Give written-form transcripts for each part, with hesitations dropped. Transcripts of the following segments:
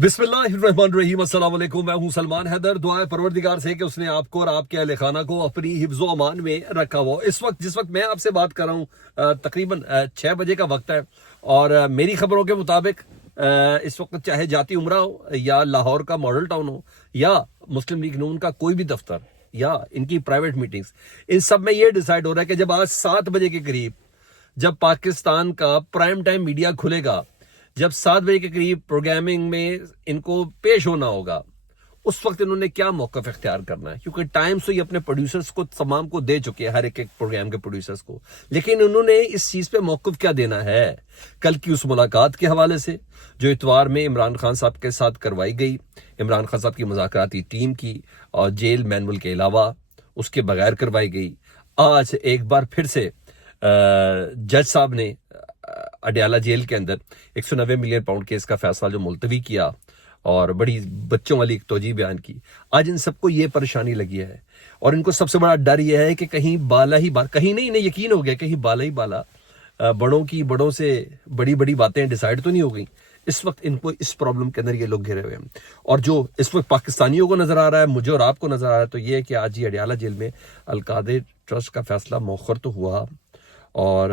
बिस्मिल्लाहिर्रहमानिर्रहीम, अस्सलाम वालेकुम। मैं हूं सलमान हैदर। दुआ परवरदिगार से कि उसने आपको और आपके अहले खाना को अपनी हिफ्ज़ो अमान में रखा हो। जिस वक्त मैं आपसे बात कर रहा हूं तकरीबन 6 बजे का वक्त है और मेरी खबरों के मुताबिक इस वक्त चाहे जाती उमरा हो या लाहौर का मॉडल टाउन हो या मुस्लिम लीग नून का कोई भी दफ्तर या इनकी प्राइवेट मीटिंग्स, इन सब में यह डिसाइड हो रहा है कि जब आज 7 बजे के करीब जब पाकिस्तान का प्राइम टाइम मीडिया खुलेगा, जब 7 बजे के करीब प्रोग्रामिंग में इनको पेश होना होगा, उस वक्त इन्होंने क्या मौकफ इख्तियार करना है। क्योंकि टाइम्स तो ये अपने प्रोड्यूसर्स को तमाम को दे चुके हैं, हर एक प्रोग्राम के प्रोड्यूसर्स को, लेकिन उन्होंने इस चीज पे मौकफ क्या देना है। कल की उस मुलाकात के हवाले से जो इतवार में इमरान खान साहब के साथ करवाई गई, इमरान खान साहब की मुज़ाकराती टीम की और जेल मैनुअल के अलावा उसके बगैर करवाई गई। आज एक बार फिर से जज साहब ने अडयाला जेल के अंदर 190 मिलियन पाउंड केस का फैसला जो मुलतवी किया और बड़ी बच्चों वाली एक तोजी बयान की। आज इन सबको ये परेशानी लगी है और इनको सबसे बड़ा डर यह है कि कहीं बाला ही बाला, कहीं नहीं, इन्हें यकीन हो गया कहीं बाला ही बाला बड़ों से बड़ी बड़ी बातें डिसाइड तो नहीं हो गई। इस वक्त इनको इस प्रॉब्लम के अंदर ये लोग घिरे हुए हैं और जो इस वक्त पाकिस्तानियों को नजर आ रहा है, मुझे और आपको नजर आ रहा है, तो ये है कि आज ही अडयाला जेल में अलकादे ट्रस्ट का फैसला मौखर तो हुआ और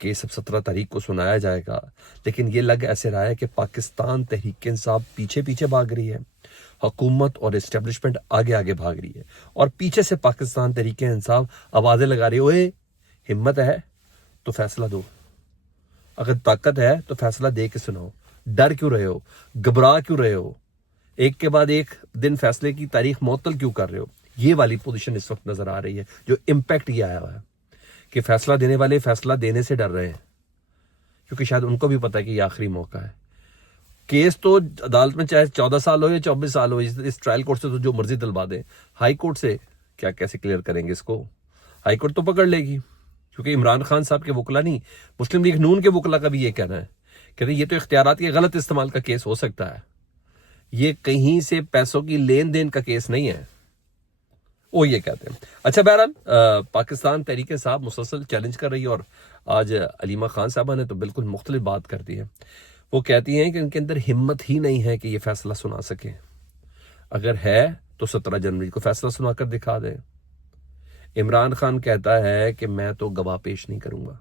केस अब 17 तारीख को सुनाया जाएगा, लेकिन ये लग ऐसे रहा है कि पाकिस्तान तहरीक इंसाफ पीछे पीछे भाग रही है, हुकूमत और इस्टेब्लिशमेंट आगे आगे भाग रही है और पीछे से पाकिस्तान तहरीक इंसाफ आवाजें लगा रही है, ओए हिम्मत है तो फैसला दो, अगर ताकत है तो फैसला दे के सुनाओ, डर क्यों रहे हो, घबरा क्यों रहे हो, एक के बाद एक दिन फैसले की तारीख मुअत्तल क्यों कर रहे हो। ये वाली पोजीशन इस वक्त नजर आ रही है। जो इम्पैक्ट ये आया हुआ है कि फैसला देने वाले फैसला देने से डर रहे हैं क्योंकि शायद उनको भी पता है कि ये आखिरी मौका है। केस तो अदालत में चाहे 14 साल हो या 24 साल हो, इस ट्रायल कोर्ट से तो जो मर्जी दिलवा दें, हाई कोर्ट से क्या कैसे क्लियर करेंगे इसको। हाई कोर्ट तो पकड़ लेगी क्योंकि इमरान खान साहब के वकला नहीं, मुस्लिम लीग नून के वकला का भी ये कहना है, कहते ये तो इख्तियारात के गलत इस्तेमाल का केस हो सकता है, ये कहीं से पैसों की लेन देन का केस नहीं है, वो ये कहते हैं। अच्छा, बहरहाल पाकिस्तान तहरीक साहब मुसलसल चैलेंज कर रही है और आज अलीमा खान साहबा ने तो बिल्कुल मुख्तलिफ बात कर दी है। वो कहती हैं कि उनके अंदर हिम्मत ही नहीं है कि ये फैसला सुना सके, अगर है तो 17 जनवरी को फैसला सुनाकर दिखा दें। इमरान खान कहता है कि मैं तो गवाह पेश नहीं करूंगा।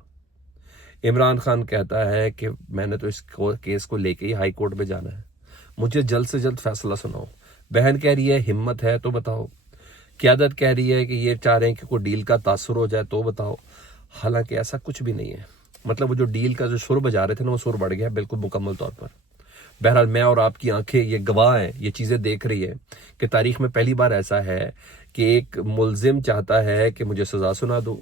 इमरान खान कहता है कि मैंने तो इस केस को लेके ही हाई कोर्ट में जाना है, मुझे जल्द से जल्द फैसला सुनाओ। बहन कह रही है हिम्मत है तो बताओ। क़यादत कह रही है कि ये चाह रहे हैं कि कोई डील का तासुर हो जाए तो बताओ। हालांकि ऐसा कुछ भी नहीं है, मतलब वो जो डील का जो सुर बजा रहे थे ना, वो सुर बढ़ गया बिल्कुल मुकम्मल तौर पर। बहरहाल मैं और आपकी आंखें ये गवाह हैं, ये चीज़ें देख रही है कि तारीख में पहली बार ऐसा है कि एक मुलजिम चाहता है कि मुझे सज़ा सुना दो,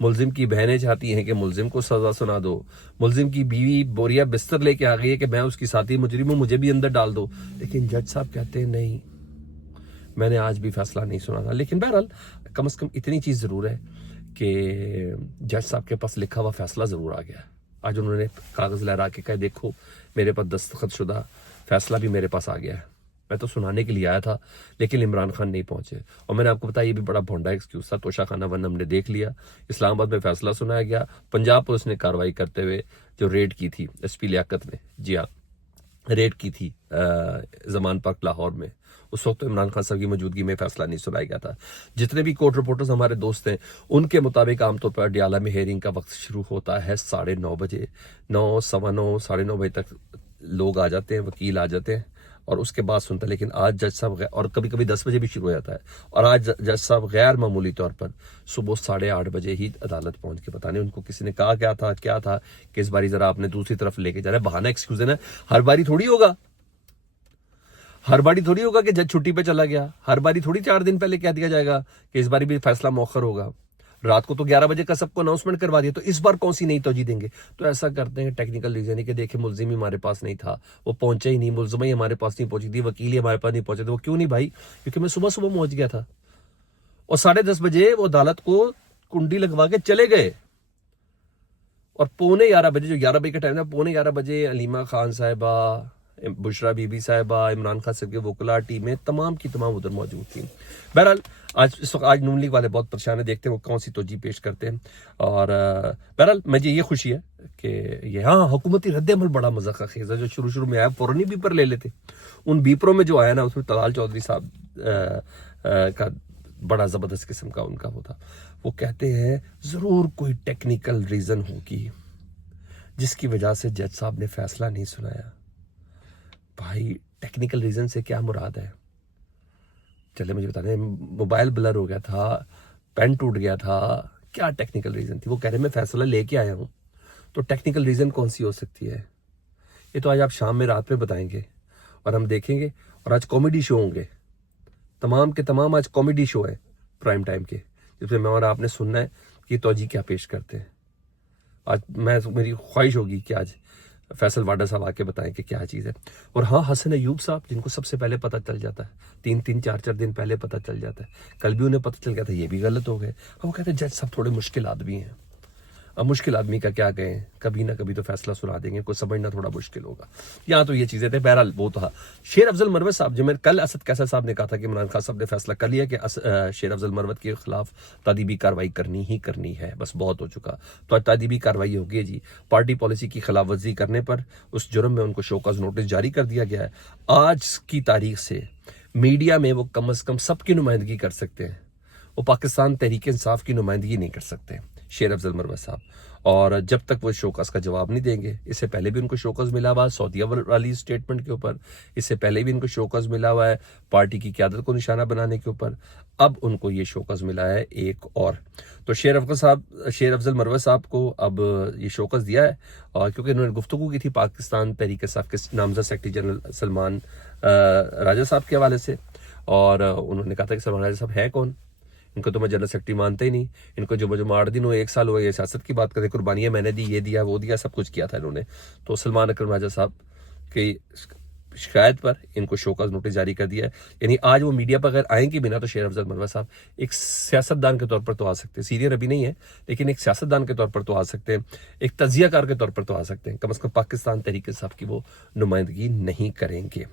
मुलजिम की बहनें चाहती हैं कि मुलजिम को सज़ा सुना दो, मुलजिम की बीवी बोरिया बिस्तर लेके आ गई है कि मैं उसकी साथी मुजरिम हूँ, मुझे भी अंदर डाल दो, लेकिन जज साहब कहते हैं नहीं, मैंने आज भी फैसला नहीं सुना था। लेकिन बहरहाल कम से कम इतनी चीज़ ज़रूर है कि जज साहब के पास लिखा हुआ फैसला ज़रूर आ गया। आज उन्होंने कागज़ लहरा के कहा देखो मेरे पास दस्तखत शुदा फैसला भी मेरे पास आ गया है, मैं तो सुनाने के लिए आया था लेकिन इमरान खान नहीं पहुंचे। और मैंने आपको बताया ये भी बड़ा भोंडा एक्सक्यूज था। तोशा खाना वन हमने देख लिया, इस्लामाबाद में फैसला सुनाया गया, पंजाब पुलिस ने कार्रवाई करते हुए जो रेड की थी SP लियाकत ने, जी हाँ रेड की थी जमान पार्क लाहौर में, उस वक्त तो इमरान खान साहब की मौजूदगी में फैसला नहीं सुनाया गया था। जितने भी कोर्ट रिपोर्टर्स हमारे दोस्त हैं उनके मुताबिक आमतौर पर अडयाला में हेयरिंग का वक्त शुरू होता है 9:30 बजे, 9, 9:15, 9:30 बजे तक लोग आ जाते हैं, वकील आ जाते हैं और उसके बाद सुनते हैं। लेकिन आज जज साहब और कभी कभी 10 बजे भी शुरू हो जाता है और आज जज साहब गैर मामूली तौर पर सुबह 8:30 बजे ही अदालत पहुंच के, पता नहीं उनको किसी ने कहा क्या था कि इस बारी जरा आपने दूसरी तरफ लेके जा रहे हैं। बहाना एक्सक्यूज है ना, हर बारी थोड़ी होगा कि जज छुट्टी पे चला गया, हर बारी थोड़ी 4 दिन पहले कह दिया जाएगा कि इस बारी भी फैसला मौखर होगा। रात को तो 11 बजे का सबको अनाउंसमेंट करवा दिया, तो इस बार कौन सी नई तोजी देंगे। तो ऐसा करते हैं टेक्निकल रीजन है कि देखिए मुलजिम ही हमारे पास नहीं था, वो पहुंचा ही नहीं, मुलजिम ही हमारे पास नहीं पहुंची थी, वकील ही हमारे पास नहीं पहुंचे थे। वो क्यों नहीं भाई, क्योंकि मैं सुबह सुबह पहुंच गया था और 10:30 बजे वो अदालत को कुंडी लगवा के चले गए और 11:15 बजे, जो 11 बजे का टाइम था, 11:15 बजे अलीमा खान साहिबा, बुशरा बीबी साहिबा, इमरान खान साहब के वकला टीमें तमाम की तमाम उधर मौजूद थी। बहरहाल आज नून लीग वाले बहुत परेशान है, देखते हैं वो कौन सी तोजी पेश करते हैं। और बहरहाल मुझे ये खुशी है कि ये हाँ हुकूमती रद्द-ए-अमल बड़ा मज़ाक़ खेज़ है। जो शुरू में आया फ़ौरन ही बीपर ले लेते, उन बीपरों में जो आया ना उसमें तलाल चौधरी साहब का बड़ा ज़बरदस्त किस्म का उनका होता। वो कहते हैं ज़रूर कोई टेक्निकल रीज़न होगी जिसकी वजह से जज साहब ने फैसला नहीं सुनाया। भाई टेक्निकल रीज़न से क्या मुराद है? चले मुझे बताने, मोबाइल ब्लर हो गया था, पेन टूट गया था, क्या टेक्निकल रीज़न थी? वो कह रहे मैं फैसला लेके आया हूँ, तो टेक्निकल रीज़न कौन सी हो सकती है? ये तो आज आप शाम में रात में बताएंगे और हम देखेंगे। और आज कॉमेडी शो होंगे, तमाम के तमाम आज कॉमेडी शो है प्राइम टाइम के, जिसमें मैं और आपने सुनना है कि तोजी क्या पेश करते हैं। आज मेरी ख्वाहिश होगी कि आज फैसल वाडा साहब आके बताएं कि क्या चीज़ है। और हाँ, हसन अयूब साहब जिनको सबसे पहले पता चल जाता है, 3-4 दिन पहले पता चल जाता है, कल भी उन्हें पता चल गया था, ये भी गलत हो गए। अब वो कहते हैं जज साहब थोड़े मुश्किल आदमी हैं। अब मुश्किल आदमी का क्या कहें, कभी ना कभी तो फैसला सुना देंगे, कुछ समझना थोड़ा मुश्किल होगा। यहाँ तो ये चीज़ें थे। बहरहाल वो तो शेर अफजल मरवत साहब, जो मैं कल असद कैसर साहब ने कहा था कि इमरान खान साहब ने फैसला कर लिया कि शेर अफजल मरवत के खिलाफ तादीबी कार्रवाई करनी ही करनी है, बस बहुत हो चुका। तो तादीबी कार्रवाई होगी जी। पार्टी पॉलिसी की खिलाफ वर्जी करने पर उस जुर्म में उनको शोकॉज नोटिस जारी कर दिया गया है। आज की तारीख से मीडिया में वो कम अज़ कम सबकी नुमाइंदगी कर सकते हैं, वो पाकिस्तान तहरीक इंसाफ की नुमाइंदगी नहीं कर सकते शेर अफजल मरवत साहब। और जब तक वो शोकस का जवाब नहीं देंगे, इससे पहले भी उनको शोकस मिला हुआ है सऊदीया वाली स्टेटमेंट के ऊपर, इससे पहले भी इनको शोकस मिला हुआ है पार्टी की क़यादत को निशाना बनाने के ऊपर, अब उनको ये शोकस मिला है एक और। तो शेर अफजल मरवत साहब को अब ये शोकस दिया है, और क्योंकि उन्होंने गुफ्तगू की थी पाकिस्तान तहरीक इंसाफ के नामजद सेक्रेटरी जनरल सलमान राजा साहब के हवाले से, और उन्होंने कहा था कि सलमान राजा साहब हैं कौन, इनको तो मैं जनरल सेक्रेटरी मानते ही नहीं। इनको जो 8 दिन हुए, 1 साल हुए, ये सियासत की बात करते, कुर्बानियाँ मैंने दी, ये दिया वो दिया, सब कुछ किया था इन्होंने। तो सलमान अकरम राजा साहब की शिकायत पर इनको शोकॉज नोटिस जारी कर दिया है। यानी आज वो मीडिया पर अगर आएंगे भी ना, तो शेर अफजल मरवत साहब एक सियासतदान के तौर पर तो आ सकते हैं, सीनियर अभी नहीं है, लेकिन एक सियासतदान के तौर पर तो आ सकते हैं, एक तजियाकार के तौर पर तो आ सकते हैं। कम अज़ कम पाकिस्तान तहरीक इंसाफ की वो नुमाइंदगी नहीं करेंगे।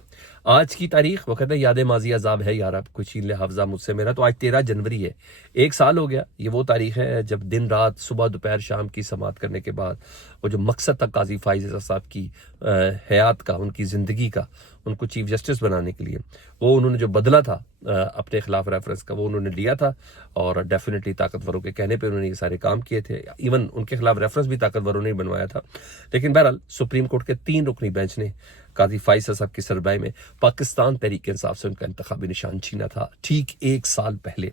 आज की तारीख, वो कहते हैं याद माजी अजाब है यार, अब कुछ छीन ले हाफजा मुझसे मेरा। तो आज 13 जनवरी है, 1 साल हो गया। ये वो तारीख है जब दिन रात, सुबह दोपहर शाम की समाअत करने के बाद वो जो मकसद था काजी फाइज साहब की हयात का, उनकी ज़िंदगी का, उनको चीफ जस्टिस बनाने के लिए, वो उन्होंने जो बदला था अपने खिलाफ रेफरेंस का, वो उन्होंने लिया था। और डेफिनेटली ताकतवरों के कहने पे उन्होंने ये सारे काम किए थे। इवन उनके खिलाफ रेफरेंस भी ताकतवरों ने बनवाया था। लेकिन बहरहाल सुप्रीम कोर्ट के 3 रुकनी बेंच ने काजी फाइज साहब की सरबराही में पाकिस्तान तहरीक इंसाफ से उनका इंतखाबी निशान छीना था, ठीक 1 साल पहले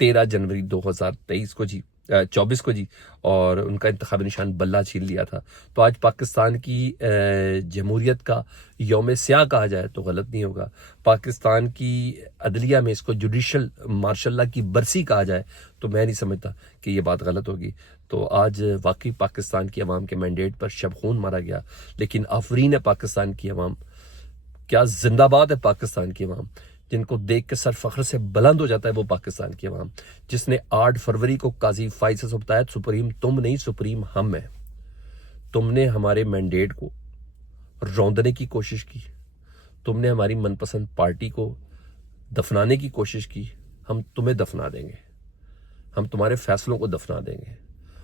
13 जनवरी 2023 को जी 24 को जी, और उनका इंतखाबी निशान बल्ला छीन लिया था। तो आज पाकिस्तान की जमहूरियत का यौम स्याह कहा जाए तो गलत नहीं होगा, पाकिस्तान की अदलिया में इसको जुडिशल मार्शल की बरसी कहा जाए तो मैं नहीं समझता कि ये बात गलत होगी। तो आज वाकई पाकिस्तान की अवाम के मैंडेट पर शब खून मारा गया, लेकिन आफरीन है पाकिस्तान की अवाम, क्या जिंदाबाद है पाकिस्तान की अवाम, जिनको देख के सर फख्र से बुलंद हो जाता है वो पाकिस्तान की अवाम, जिसने 8 फरवरी को काजी फाइज से बताया सुप्रीम तुम नहीं, सुप्रीम हम है। तुमने हमारे मैंडेट को रौंदने की कोशिश की, तुमने हमारी मनपसंद पार्टी को दफनाने की कोशिश की, हम तुम्हें दफना देंगे, हम तुम्हारे फैसलों को दफना देंगे।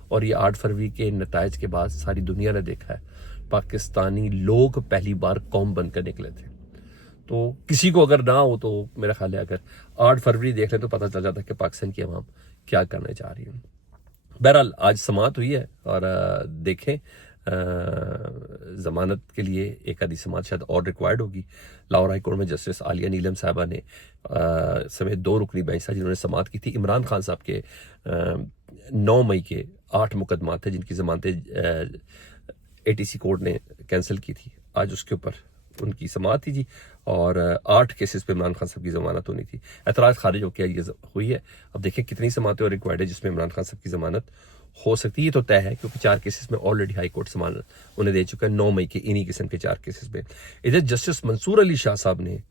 और ये 8 फरवरी के नतायज के बाद सारी दुनिया ने देखा है, पाकिस्तानी लोग पहली बार कौम बनकर निकले थे। तो किसी को अगर ना हो तो मेरा ख्याल है अगर 8 फरवरी देख ले तो पता चल जाता है कि पाकिस्तान की अवाम क्या करने जा रही है। बहरहाल आज समाअत हुई है, और देखें ज़मानत के लिए एक आधी समाअत शायद और रिक्वायर्ड होगी। लाहौर हाई कोर्ट में जस्टिस आलिया नीलम साहबा ने समेत 2 रुकनी बेंच था जिन्होंने समाअत की थी। इमरान खान साहब के 9 मई के 8 मुकदमा थे जिनकी ज़मानतें ATC कोर्ट ने कैंसिल की थी, आज उसके ऊपर उनकी समाअत थी जी, और 8 केसेस पे इमरान खान साहब की जमानत होनी थी। एतराज़ खारिज होकर ये हुई है। अब देखें कितनी समाअतें और रिक्वायर्ड है जिसमें इमरान खान साहब की जमानत हो सकती है। ये तो तय है क्योंकि 4 केसेस में ऑलरेडी हाई कोर्ट जमानत उन्हें दे चुका है 9 मई के इन्हीं किस्म के 4 केसेस में। इधर जस्टिस मंसूर अली शाह साहब ने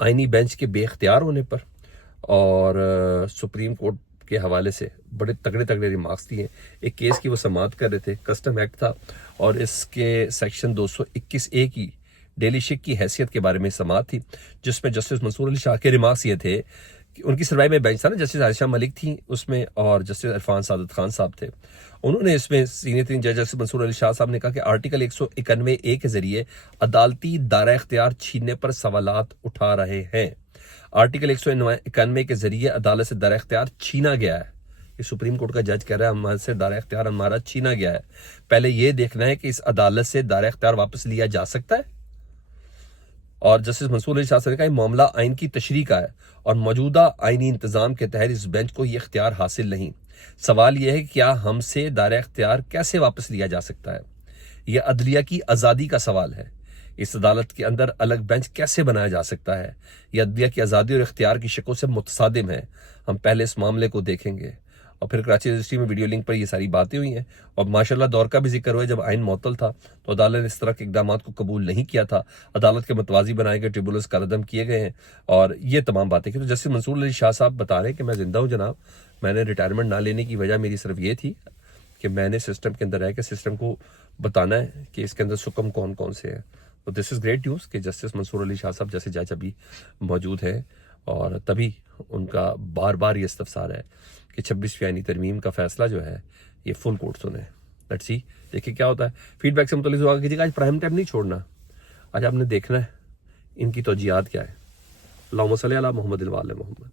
आईनी बेंच के बेख्तियार होने पर और सुप्रीम कोर्ट के हवाले से बड़े तगड़े रिमार्क्स दिए। एक केस की वो समाअत कर रहे थे, कस्टम एक्ट था, और इसके सेक्शन 221A की डेली शिक की हैसियत के बारे में समाअत थी, जिसमें जस्टिस मंसूर अली शाह के रिमार्क्स ये थे उनकी सरवाई में बेंच था ना, जस्टिस आयशा मलिक थी उसमें और जस्टिस इरफान सादत खान साहब थे। उन्होंने इसमें सीनियर तीन जज जस्टिस मंसूर अली शाह साहब ने कहा कि आर्टिकल 191A के जरिए अदालती दायरा इख्तियार छीनने पर सवालात उठा रहे हैं। आर्टिकल 191 के जरिए अदालत से दायरा इख्तियार छीना गया है। ये सुप्रीम कोर्ट का जज कह रहा है हमारे से दायरा इख्तियार हमारा छीना गया है। पहले यह देखना है कि इस अदालत से दायरा इख्तियार वापस लिया जा सकता है। और जस्टिस मंसूर अली शाह साहब ने कहा मामला आइन की तशरीह का है और मौजूदा आइनी इंतजाम के तहत इस बेंच को यह इख्तियार हासिल नहीं। सवाल यह है कि क्या हमसे दायरा इख्तियार कैसे वापस लिया जा सकता है। यह अदलिया की आज़ादी का सवाल है। इस अदालत के अंदर अलग बेंच कैसे बनाया जा सकता है। यह अदलिया की आज़ादी और इख्तियार की शक्लों से मुतसादिम है। हम पहले इस मामले को देखेंगे। और फिर कराची रजिस्ट्री में वीडियो लिंक पर ये सारी बातें हुई हैं। और माशाल्लाह दौर का भी जिक्र हुआ है, जब आइन मुअत्तल था तो अदालत ने इस तरह के इकदाम को कबूल नहीं किया था। अदालत के मतवाजी बनाए गए ट्रिब्यूनल्स कलअदम किए गए हैं और ये तमाम बातें की। तो जस्टिस मंसूर अली शाह साहब बता रहे हैं कि मैं जिंदा हूँ जनाब, मैंने रिटायरमेंट ना लेने की वजह मेरी सिर्फ ये थी कि मैंने सिस्टम के अंदर रह के सिस्टम को बताना है कि इसके अंदर सुकम कौन कौन से हैं। तो दिस इज़ ग्रेट न्यूज़ कि जस्टिस मंसूर अली शाह साहब जैसे जज अभी मौजूद हैं और तभी उनका बार बार ये इस्तफसार है कि 26वीं आईनी तरमीम का फैसला जो है ये फुल कोर्ट सुने। लेट्स सी, देखिए क्या होता है। फीडबैक से मुतल्लिक़ दुआ कीजिएगा। आज प्राइम टाइम नहीं छोड़ना, आज आपने देखना है इनकी तौजीहात क्या है। अल्लाहुम्मा सल्ली अला मुहम्मद व आले मुहम्मद।